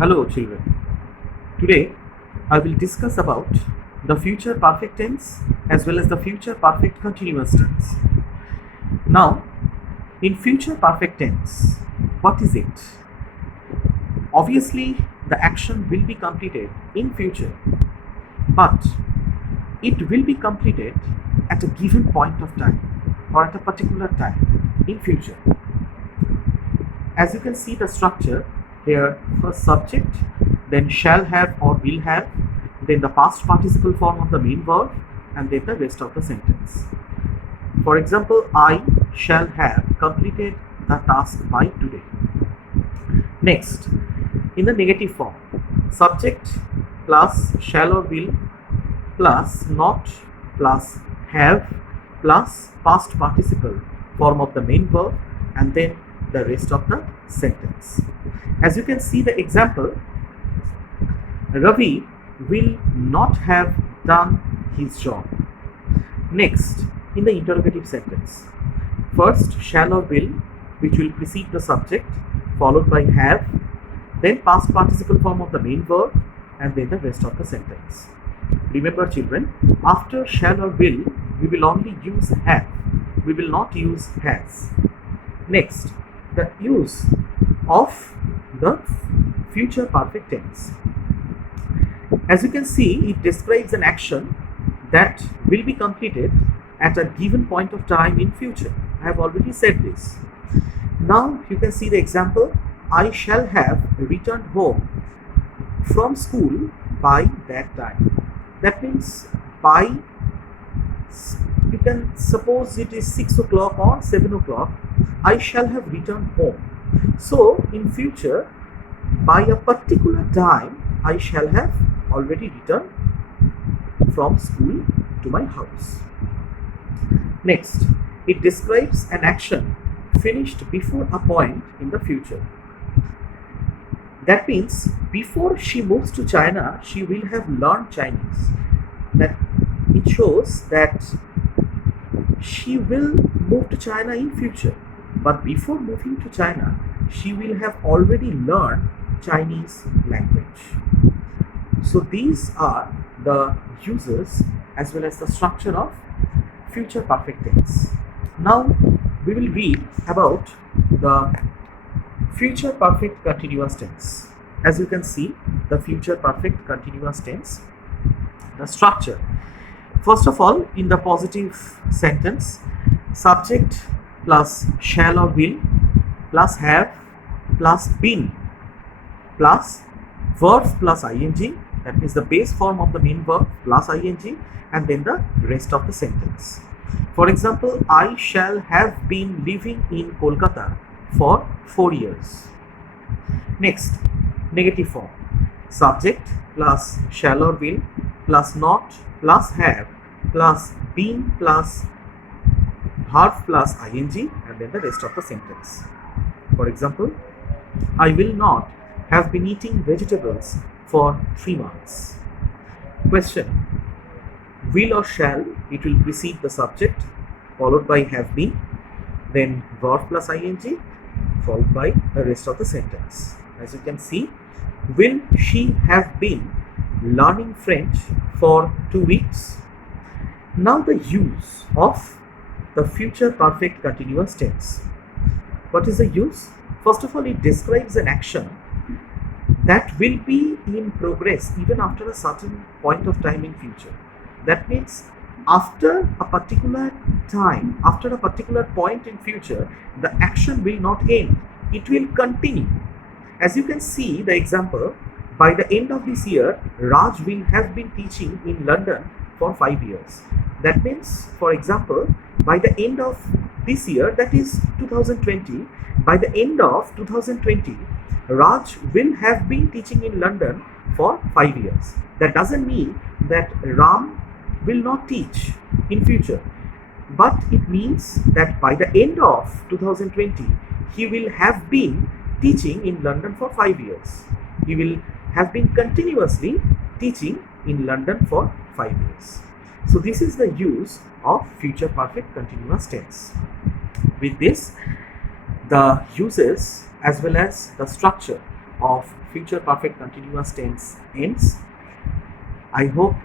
Hello children. Today I will discuss about the future perfect tense as well as the future perfect continuous tense. Now, in future perfect tense, what is it? Obviously, the action will be completed in future, but it will be completed at a given point of time or at a particular time in future. As you can see the structure here, first subject, then shall have or will have, then the past participle form of the main verb, and then the rest of the sentence. For example, I shall have completed the task by today. Next, in the negative form, subject plus shall or will plus not plus have plus past participle form of the main verb, and then the rest of the sentence. As you can see the example, Ravi will not have done his job. Next, in the interrogative sentence, first shall or will, which will precede the subject, followed by have, then past participle form of the main verb, and then the rest of the sentence. Remember children, after shall or will, we will only use have. We will not use has. Next, the use of the future perfect tense. As you can see, it describes an action that will be completed at a given point of time in future. I have already said this. Now you can see the example, I shall have returned home from school by that time. That means by, you can suppose it is 6 o'clock or 7 o'clock, I shall have returned home. So in future, by a particular time, I shall have already returned from school to my house. Next, it describes an action finished before a point in the future. That means before she moves to China, she will have learned Chinese. That it shows that she will move to China in future, but before moving to China, she will have already learned Chinese language. So these are the uses as well as the structure of future perfect tense. Now we will read about the future perfect continuous tense. As you can see, the future perfect continuous tense, the structure. First of all, in the positive sentence, subject plus shall or will plus have plus been plus verbs plus ing, that means the base form of the main verb plus ing, and then the rest of the sentence. For example, I shall have been living in Kolkata for 4 years. Next, negative form, subject plus shall or will plus not plus have plus been plus verb plus ing, and then the rest of the sentence. For example, I will not have been eating vegetables for 3 months. Question, will or shall, it will precede the subject followed by have been, then verb plus ing, followed by the rest of the sentence. As you can see, will she have been learning French for 2 weeks? Now the use of the future perfect continuous tense. What is the use? First of all, it describes an action that will be in progress even after a certain point of time in future. That means after a particular time, after a particular point in future, the action will not end. It will continue. As you can see the example, by the end of this year, Raj will have been teaching in London for 5 years. That means, for example, by the end of this year, that is 2020, by the end of 2020, Raj will have been teaching in London for 5 years. That doesn't mean that Ram will not teach in future, but it means that by the end of 2020, he will have been teaching in London for 5 years. He will have been continuously teaching in London for 5 years. So this is the use of future perfect continuous tense. With this, the uses as well as the structure of future perfect continuous tense ends. I hope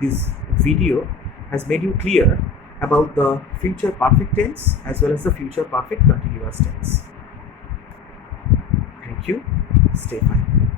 this video has made you clear about the future perfect tense as well as the future perfect continuous tense. Thank you. Stay fine.